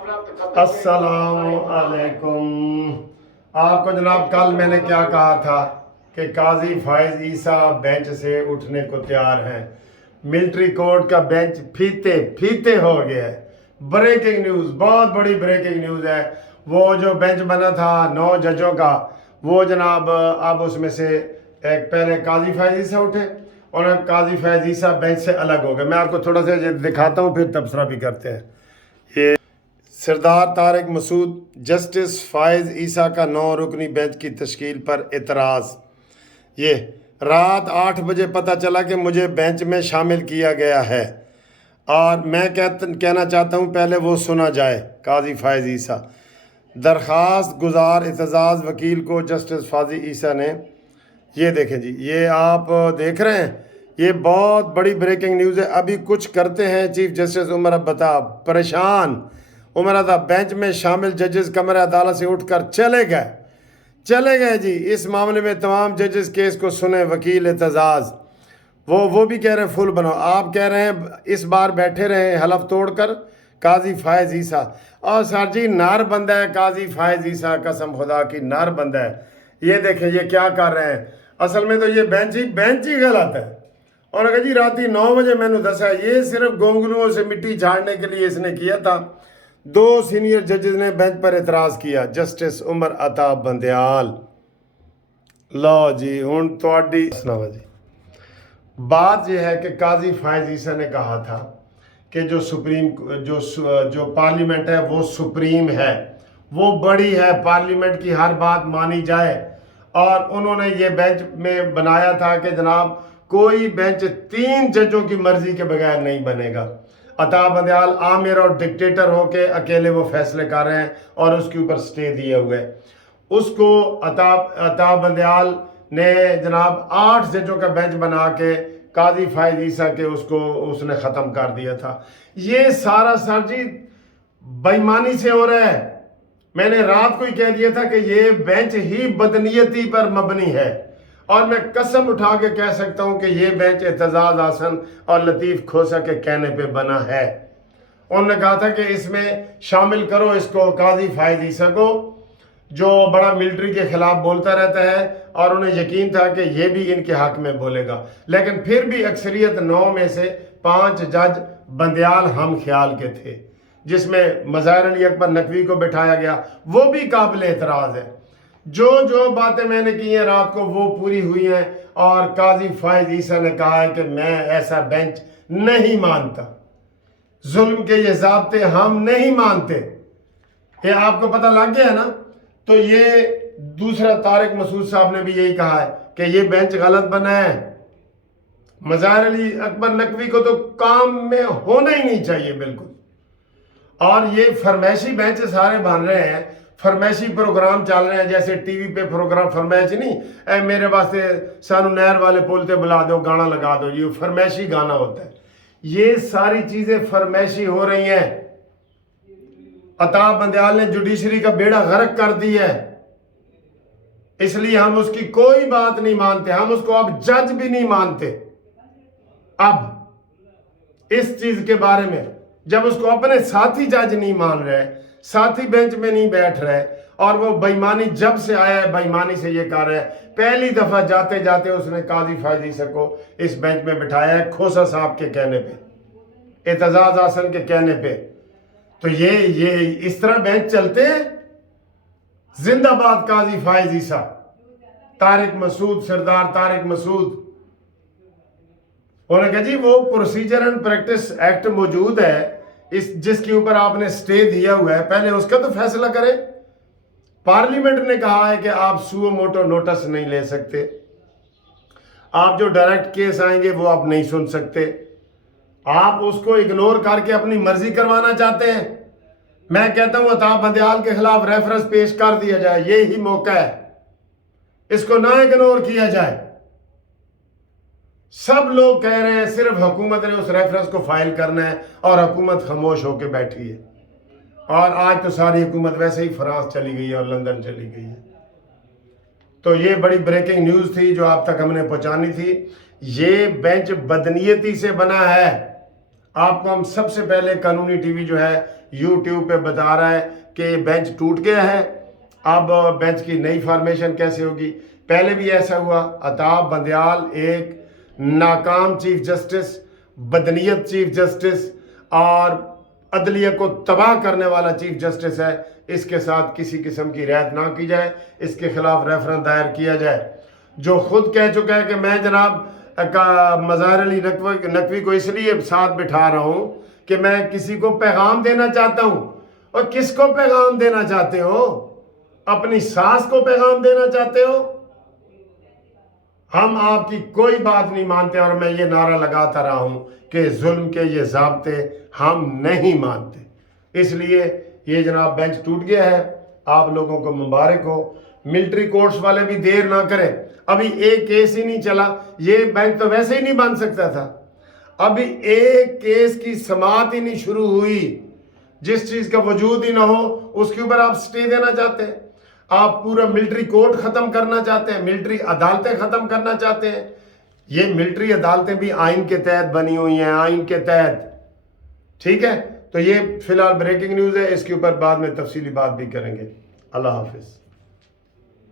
अस्सलाम वालेकुम। आपको जनाब कल मैंने क्या कहा था कि काजी फायज ईसा बेंच से उठने को तैयार हैं। मिलिट्री कोर्ट का बेंच फीते फीते हो गया है। ब्रेकिंग न्यूज़, बहुत बड़ी ब्रेकिंग न्यूज़ है। वो जो बेंच बना था 9 जजों का, वो जनाब अब उसमें से एक पहले काजी फायज ईसा उठे और काजी फायज ईसा बेंच से अलग हो गए। मैं आपको थोड़ा सा दिखाता हूँ, फिर तबसरा भी करते हैं। ये सरदार तारिक मसूद, जस्टिस फायज ईसा का 9 रुकनी बेंच की तश्कील पर एतराज़। ये रात 8 बजे पता चला कि मुझे बेंच में शामिल किया गया है और मैं कहना चाहता हूँ पहले वो सुना जाए। काजी फायज ईसा दरख्वास्त गुजार एतजाज़ वकील को जस्टिस फायज ईसा ने, ये देखें जी, ये आप देख रहे हैं, ये बहुत बड़ी ब्रेकिंग न्यूज़ है। अभी कुछ करते हैं चीफ जस्टिस उमर अब्बता परेशान। उमर अब्बता बेंच में शामिल जजेस कमर अदालत से उठकर चले गए जी। इस मामले में तमाम जजेस केस को सुने। वकील एतजाज़ वो भी कह रहे हैं फुल बनाओ। आप कह रहे हैं इस बार बैठे रहे हलफ तोड़कर काजी फायज ईसा। और सर जी नार बंदा है काजी फायज ईसा, कसम खुदा की नार बंदा है। ये देखें ये क्या कर रहे हैं। असल में तो ये बेंच ही गलत है। और अगर जी रात 9 बजे मैंने दसा, ये सिर्फ गोंगलुओं से मिट्टी झाड़ने के लिए इसने किया था। 2 सीनियर जजेस ने बेंच पर एतराज़ किया। जस्टिस उमर अता बंदयाल, लो जी हुण तुहाडी सुनावा जी। बात यह है कि काजी फायज ईसा ने कहा था कि जो पार्लियामेंट है वो सुप्रीम है, वो बड़ी है, पार्लियामेंट की हर बात मानी जाए। और उन्होंने ये बेंच में बनाया था कि जनाब कोई बेंच 3 जजों की मर्जी के बगैर नहीं बनेगा। अता बंदयाल आमिर और डिक्टेटर होके अकेले वो फैसले कर रहे हैं और उसके ऊपर स्टे दिए हुए। उसको अता बंदयाल ने जनाब 8 जजों का बेंच बना के काजी फायज ईसा के उसने ख़त्म कर दिया था। ये सारा सर जी बेईमानी से हो रहा है। मैंने रात को ही कह दिया था कि ये बेंच ही बदनीयती पर मबनी है। और मैं कसम उठा के कह सकता हूं कि ये बेंच एतजाज़ आसन और लतीफ़ खोसा के कहने पे बना है। उन्होंने कहा था कि इसमें शामिल करो इसको, काजी फायज ईसा को, जो बड़ा मिलिट्री के खिलाफ बोलता रहता है, और उन्हें यकीन था कि ये भी इनके हक में बोलेगा। लेकिन फिर भी अक्सरियत 9 में से 5 जज बंदयाल हम ख्याल के थे, जिसमें मज़ाहिर अली अकबर नकवी को बिठाया गया। वो भी काबिल एतराज़ है। जो बातें मैंने की हैं रात को वो पूरी हुई हैं। और काजी फायज ईसा ने कहा है कि मैं ऐसा बेंच नहीं मानता, जुल्म के ये ज़ाब्ते हम नहीं मानते। ये आपको पता लग गया है ना। तो ये दूसरा तारिक मसूद साहब ने भी यही कहा है कि ये बेंच गलत बना है। मज़ाहिर अली अकबर नकवी को तो काम में होना ही नहीं चाहिए बिल्कुल। और ये फरमाइशी बेंच सारे बन रहे हैं, फरमाइशी प्रोग्राम चल रहे हैं, जैसे टीवी पे प्रोग्राम फरमाइश नहीं, ए मेरे वास्ते सानू नहर वाले पुल ते बुला दो, गाना लगा दो, ये फरमाइशी गाना होता है। ये सारी चीजें फरमाइशी हो रही हैं। अता बंदयाल ने जुडिशरी का बेड़ा गर्क कर दिया है, इसलिए हम उसकी कोई बात नहीं मानते। हम उसको अब जज भी नहीं मानते। अब इस चीज के बारे में जब उसको अपने साथी जज नहीं मान रहे, साथी बेंच में नहीं बैठ रहे, और वो बेईमानी जब से आया है बेईमानी से ये कर रहा है। पहली दफा जाते जाते उसने काजी फायज ईसा को इस बेंच में बिठाया है खोसा साहब के कहने पे, एतजाज़ आसन के कहने पे। तो ये इस तरह बेंच चलते हैं। जिंदाबाद काजी फायज ईसा, तारिक मसूद, सरदार तारिक मसूद। उन्होंने कहा जी वो प्रोसीजर एंड प्रैक्टिस एक्ट मौजूद है जिसके ऊपर आपने स्टे दिया हुआ है, पहले उसका तो फैसला करें। पार्लियामेंट ने कहा है कि आप सुओ मोटो नोटिस नहीं ले सकते, आप जो डायरेक्ट केस आएंगे वो आप नहीं सुन सकते, आप उसको इग्नोर करके अपनी मर्जी करवाना चाहते हैं। मैं कहता हूं अता बंदयाल के खिलाफ रेफरेंस पेश कर दिया जाए, ये ही मौका है, इसको ना इग्नोर किया जाए। सब लोग कह रहे हैं सिर्फ हुकूमत ने उस रेफरेंस को फाइल करना है और हुकूमत खामोश होकर बैठी है। और आज तो सारी हुकूमत वैसे ही फ्रांस चली गई है और लंदन चली गई है। तो ये बड़ी ब्रेकिंग न्यूज़ थी जो आप तक हमने पहुंचानी थी। ये बेंच बदनीयती से बना है। आपको हम सबसे पहले कानूनी टीवी जो है YouTube پہ بتا رہا ہے کہ بینچ ٹوٹ گیا ہے، اب بینچ کی نئی فارمیشن کیسے ہوگی؟ پہلے بھی ایسا ہوا، عطا بندیال ایک ناکام چیف جسٹس، بدنیت چیف جسٹس اور عدلیہ کو تباہ کرنے والا چیف جسٹس ہے، اس کے ساتھ کسی قسم کی رعایت نہ کی جائے، اس کے خلاف ریفرنس دائر کیا جائے۔ جو خود کہہ چکا ہے کہ میں جناب مظاہر علی نقوی کو اس لیے ساتھ بٹھا رہا ہوں کہ میں کسی کو پیغام دینا چاہتا ہوں۔ اور کس کو پیغام دینا چاہتے ہو؟ اپنی ساس کو پیغام دینا چاہتے ہو؟ ہم آپ کی کوئی بات نہیں مانتے، اور میں یہ نعرہ لگاتا رہا ہوں کہ ظلم کے یہ ضابطے ہم نہیں مانتے۔ اس لیے یہ جناب بینچ ٹوٹ گیا ہے، آپ لوگوں کو مبارک ہو۔ ملٹری کورٹس والے بھی دیر نہ کریں، ابھی ایک کیس ہی نہیں چلا، یہ بینچ تو ویسے ہی نہیں بن سکتا تھا، ابھی ایک کیس کی سماعت ہی نہیں شروع ہوئی، جس چیز کا وجود ہی نہ ہو اس کے اوپر آپ سٹے دینا چاہتے ہیں، آپ پورا ملٹری کورٹ ختم کرنا چاہتے ہیں، ملٹری عدالتیں ختم کرنا چاہتے ہیں۔ یہ ملٹری عدالتیں بھی آئین کے تحت بنی ہوئی ہیں، آئین کے تحت، ٹھیک ہے؟ تو یہ فی الحال بریکنگ نیوز ہے، اس کے اوپر بعد میں تفصیلی بات بھی کریں گے۔ اللہ حافظ۔